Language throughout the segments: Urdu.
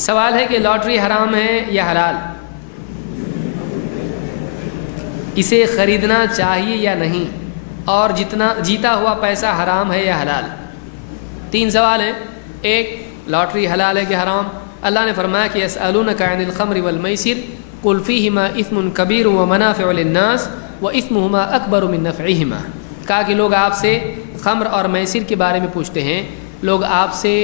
سوال ہے کہ لاٹری حرام ہے یا حلال، اسے خریدنا چاہیے یا نہیں، اور جتنا جیتا ہوا پیسہ حرام ہے یا حلال؟ 3 سوال ہیں۔ ایک، لاٹری حلال ہے کہ حرام؟ اللہ نے فرمایا کہ یسألونک عن الخمر والمیسر قل فیہما اثم کبیر ومنافع للناس واثمہما اکبر من نفعہما۔ کہا کہ لوگ آپ سے خمر اور میسر کے بارے میں پوچھتے ہیں، لوگ آپ سے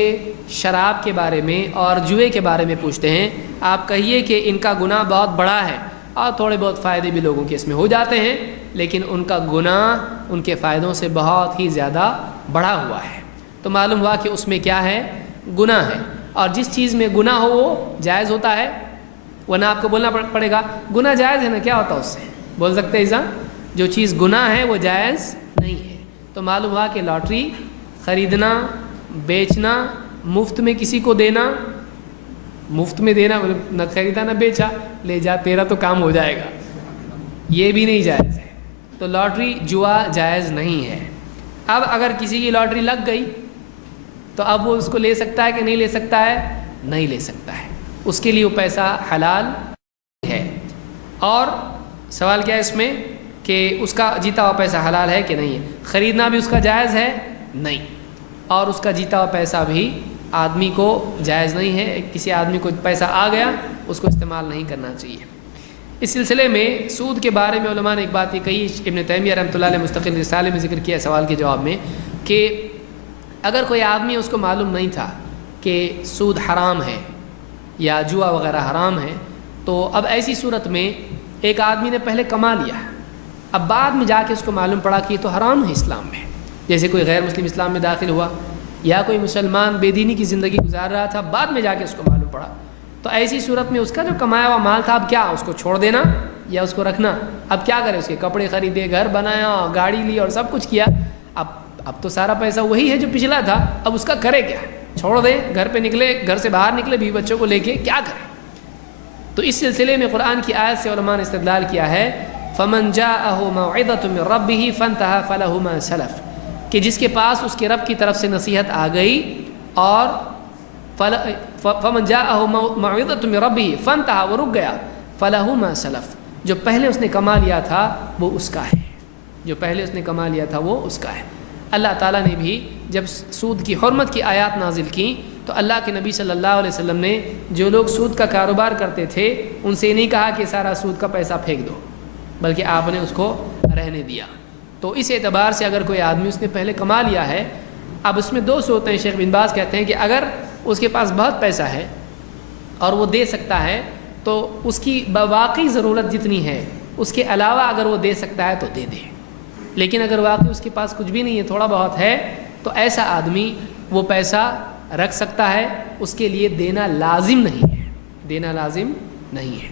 شراب کے بارے میں اور جوئے کے بارے میں پوچھتے ہیں، آپ کہیے کہ ان کا گناہ بہت بڑا ہے اور تھوڑے بہت فائدے بھی لوگوں کے اس میں ہو جاتے ہیں، لیکن ان کا گناہ ان کے فائدوں سے بہت ہی زیادہ بڑھا ہوا ہے۔ تو معلوم ہوا کہ اس میں کیا ہے؟ گناہ ہے، اور جس چیز میں گناہ ہو وہ جائز ہوتا ہے، ورنہ آپ کو بولنا پڑے گا گناہ جائز ہے نا، کیا ہوتا اس سے؟ بول سکتے ہیں جو چیز گناہ ہے وہ جائز نہیں ہے۔ تو معلوم ہوا کہ لاٹری خریدنا، بیچنا، مفت میں کسی کو دینا، مفت میں دینا نہ خریدا نہ بیچا، لے جا تیرا تو کام ہو جائے گا، یہ بھی نہیں جائز ہے۔ تو لاٹری جوا جائز نہیں ہے۔ اب اگر کسی کی لاٹری لگ گئی تو اب وہ اس کو لے سکتا ہے کہ نہیں لے سکتا ہے؟ نہیں لے سکتا ہے، اس کے لیے وہ پیسہ حلال ہے۔ اور سوال کیا ہے اس میں کہ اس کا جیتا ہوا پیسہ حلال ہے کہ نہیں ہے؟ خریدنا بھی اس کا جائز ہے؟ نہیں، اور اس کا جیتا ہوا پیسہ بھی آدمی کو جائز نہیں ہے۔ کسی آدمی کو پیسہ آ گیا اس کو استعمال نہیں کرنا چاہیے۔ اس سلسلے میں سود کے بارے میں علماء نے ایک بات یہ کہی، ابن تیمیہ رحمۃ اللہ علیہ مستقل رسالے میں ذکر کیا سوال کے جواب میں، کہ اگر کوئی آدمی اس کو معلوم نہیں تھا کہ سود حرام ہے یا جوا وغیرہ حرام ہے، تو اب ایسی صورت میں ایک آدمی نے پہلے کما لیا، اب بعد میں جا کے اس کو معلوم پڑا کہ یہ تو حرام ہے اسلام میں، جیسے کوئی غیر مسلم اسلام میں داخل ہوا یا کوئی مسلمان بے دینی کی زندگی گزار رہا تھا، بعد میں جا کے اس کو معلوم پڑا، تو ایسی صورت میں اس کا جو کمایا ہوا مال تھا اب کیا اس کو چھوڑ دینا یا اس کو رکھنا؟ اب کیا کرے؟ اس کے کپڑے خریدے، گھر بنایا، گاڑی لی اور سب کچھ کیا، اب تو سارا پیسہ وہی ہے جو پچھلا تھا، اب اس کا کرے کیا؟ چھوڑ دے، گھر پہ نکلے، گھر سے باہر نکلے بیوی بچوں کو لے کے، کیا کرے؟ تو اس سلسلے میں قرآن کی آیت سے علماء نے استدلال کیا ہے، فَمَنْ جَاءَهُ مَوْعِظَةٌ مِّن رَبِّهِ فَانْتَهَىٰ فَلَهُ مَا سَلَفَ، کہ جس کے پاس اس کے رب کی طرف سے نصیحت آ گئی اور فَمَنْ جَاءَهُ مَوْعِظَةٌ مِّن رَبِّهِ فَانْتَهَىٰ، وہ رک گیا، فَلَهُ مَا سَلَفَ، جو پہلے اس نے کما لیا تھا وہ اس کا ہے، جو پہلے اس نے کما لیا تھا وہ اس کا ہے۔ اللہ تعالیٰ نے بھی جب سود کی حرمت کی آیات نازل کی تو اللہ کے نبی صلی اللہ علیہ وسلم نے جو لوگ سود کا کاروبار کرتے تھے ان سے نہیں کہا کہ سارا سود کا پیسہ پھینک دو، بلکہ آپ نے اس کو رہنے دیا۔ تو اس اعتبار سے اگر کوئی آدمی اس نے پہلے کما لیا ہے، اب اس میں 2 صورتیں ہیں۔ شیخ بن باز کہتے ہیں کہ اگر اس کے پاس بہت پیسہ ہے اور وہ دے سکتا ہے تو اس کی واقعی ضرورت جتنی ہے اس کے علاوہ اگر وہ دے سکتا ہے تو دے دے، لیکن اگر واقعی اس کے پاس کچھ بھی نہیں ہے، تھوڑا بہت ہے، تو ایسا آدمی وہ پیسہ رکھ سکتا ہے، اس کے لیے دینا لازم نہیں ہے، دینا لازم نہیں ہے۔